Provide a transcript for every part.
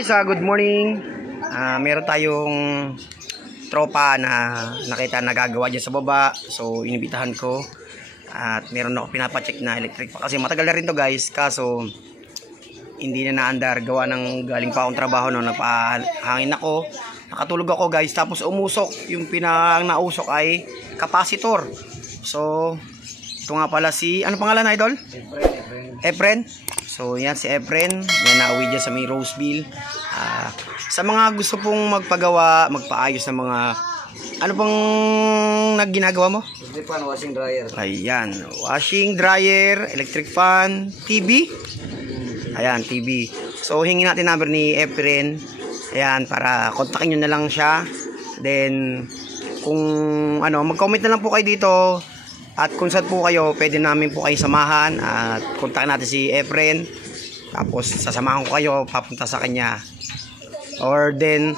guys, good morning. Meron tayong tropa na nakita na gagawa dyan sa baba. So inibitahan ko. At meron ako pinapacheck na electric pa. Kasi matagal na rin to guys. Kaso hindi na naandar. Gawa ng galing pa akong trabaho no. Napahangin ako. Nakatulog ako guys. Tapos umusok. Yung nausok ay capacitor. So ito nga pala si, ano pangalan na idol? Efren. So yan si Efren. Yan nauwi dyan sa may Roseville. Sa mga gusto pong magpagawa, magpaayos ng mga ano bang ginagawa mo? Electric fan, washing dryer. Ayan, washing dryer, electric fan, TV. Ayan, TV. So hingin natin number ni Efren. Ayan, para kontakin nyo na lang siya. Then kung ano, mag-comment na lang po kayo dito. At kung saan po kayo, pwede namin po kayo samahan. At kontakin natin si Efren. Tapos sasamahan ko kayo papunta sa kanya. Or then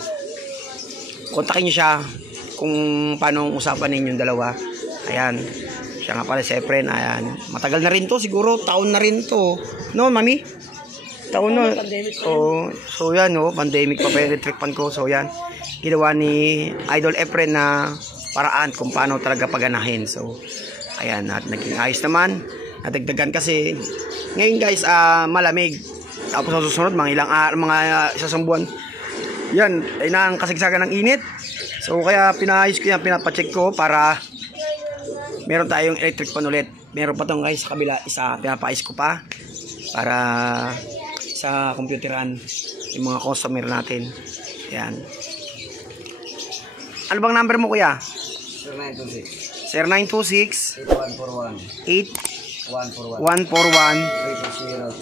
kontakin nyo siya kung paano usapan ninyong dalawa. Ayan, siya nga pala si Efren. Ayan, matagal na rin to, siguro taon na rin to. No, mami? Taon na. So yan, pandemic pa pa electric fan ko. So yan, ginawa ni Idol Efren na paraan kung paano talaga paganahin. So ayan, at naging ayos naman. Nadagdagan kasi ngayon guys, malamig. Tapos sa susunod mga isang buwan, yan ay nang kasigsagan ng init. So kaya pinayos ko yan, pinapacheck ko para meron tayong electric fan ulit. Meron pa tong guys sa kabila, isa pinapayos ko pa para sa computeran yung mga customer natin. Yan. Ano bang number mo kuya? 0926 8141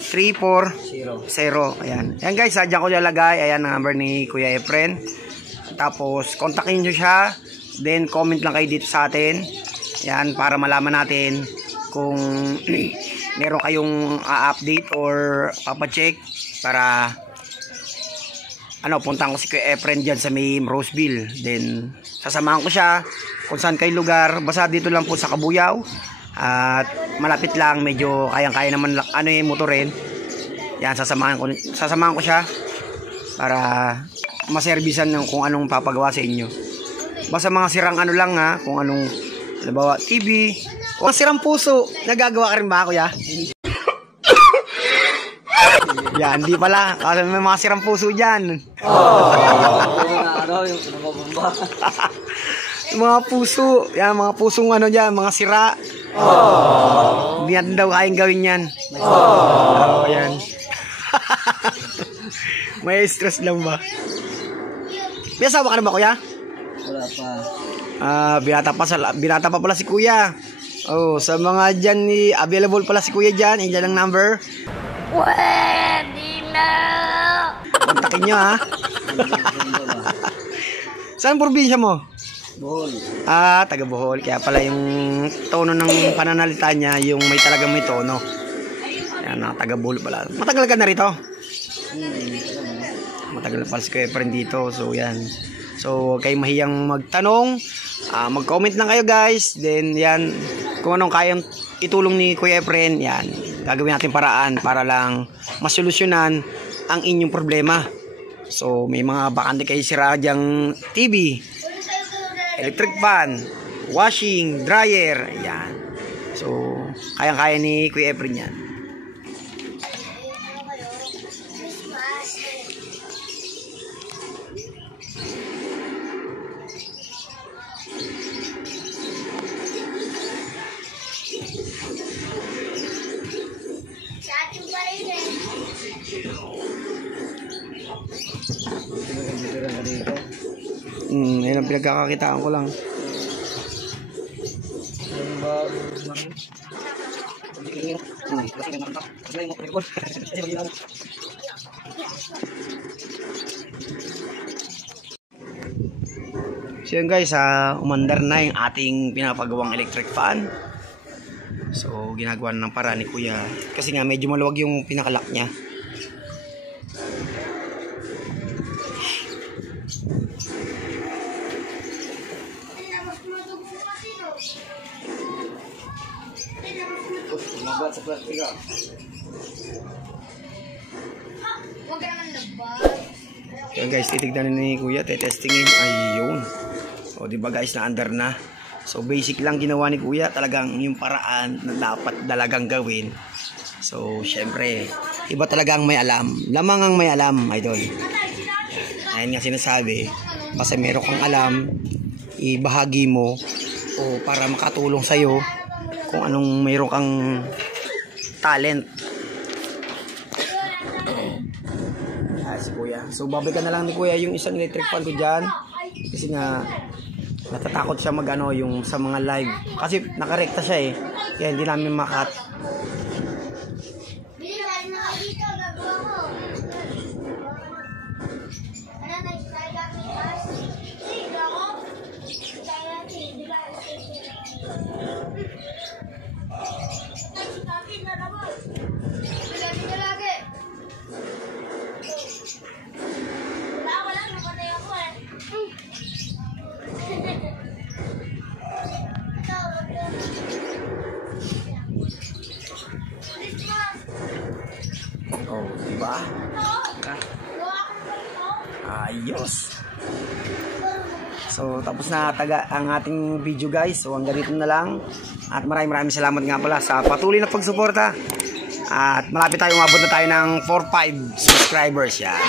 340. Ayan. Ayan guys, dyan ko lalagay. Ayan ang number ni Kuya Efren. Tapos kontakin nyo siya. Then comment lang kayo dito sa atin. Ayan, para malaman natin kung meron kayong update or papacheck para puntahan ko si Kuya Efren dyan sa may Roseville. Then sasamahan ko siya kung saan kayo lugar. Basta dito lang po sa Kabuyaw. At malapit lang, medyo kayang-kaya naman motorin. Yan, sasamahan ko siya para maservisan ng kung anong papagawa sa inyo. Basta mga sirang lang kung anong halimbawa TV o sirang puso, nagagawa ka rin ba kuya? Yan, hindi pala kasi may mga sirang puso dyan. Mga puso, yan, mga pusong dyan, mga sira. Hindi natin daw kayang gawin yan. Yan. May stress lang ba? May asawa ka na ba kuya? Wala pa. Binata pa pala si kuya. Sa mga dyan available pala si kuya dyan. Yan ang number. Pwede na. Kontakin nyo Saan probinsya mo? Bohol. Taga Bohol. Kaya pala yung tono ng pananalita niya, yung talagang may tono. Yan, taga Bohol pala. Matagal ka na rito? Matagal na pala si Kuya Efren dito. So yan. So huwag kayong mahiyang magtanong. Mag-comment lang kayo guys. Then yan, kung anong kayang itulong ni Kuya Efren, yan, gagawin natin paraan para lang masolusyonan ang inyong problema. So may mga bakante kayo sira dyang TV, electric fan, washing, dryer, yan. So kayang-kaya ni Kuya Efren yan. Yan ang pinagkakakitaan ko lang. So yun guys, umandar na yung ating pinapagawang electric fan. So ginagawa ng paraan ni kuya. Kasi nga medyo maluwag yung pinakalak niya. Mabat sa plastika. Huwag ka naman nabag. Yan guys, titignan ni Kuya, testingin. Ayun. O, di ba guys, na-under na. So, basic lang ginawa ni Kuya. Talagang yung paraan na dapat talagang gawin. So, syempre, iba talagang may alam. Lamang ang may alam, idol. Ayun nga sinasabi. Kasi meron kang alam, ibahagi mo o para makatulong sa'yo kung anong meron kang talent. Si Kuya. So, babalikan na lang ni Kuya yung isang electric fan ko dyan. Kasi nga, natatakot siya mag-ano yung sa mga live. Kasi nakarekta siya eh. Kaya hindi namin makat. Oh, diba? Ayos. So, tapos na ang ating video guys. So, hanggang dito na lang. At maraming salamat nga pala sa patuloy na pagsuporta. At malapit tayo, umabot na tayo ng 4-5 subscribers. Yan.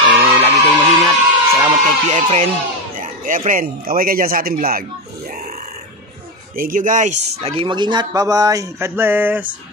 So, lagi kayong mag-ingat. Salamat kay Kuya Efren. Yan. Kuya Efren, kaway kayo dyan sa ating vlog. Yan. Thank you guys. Lagi mag-ingat. Bye-bye. God bless.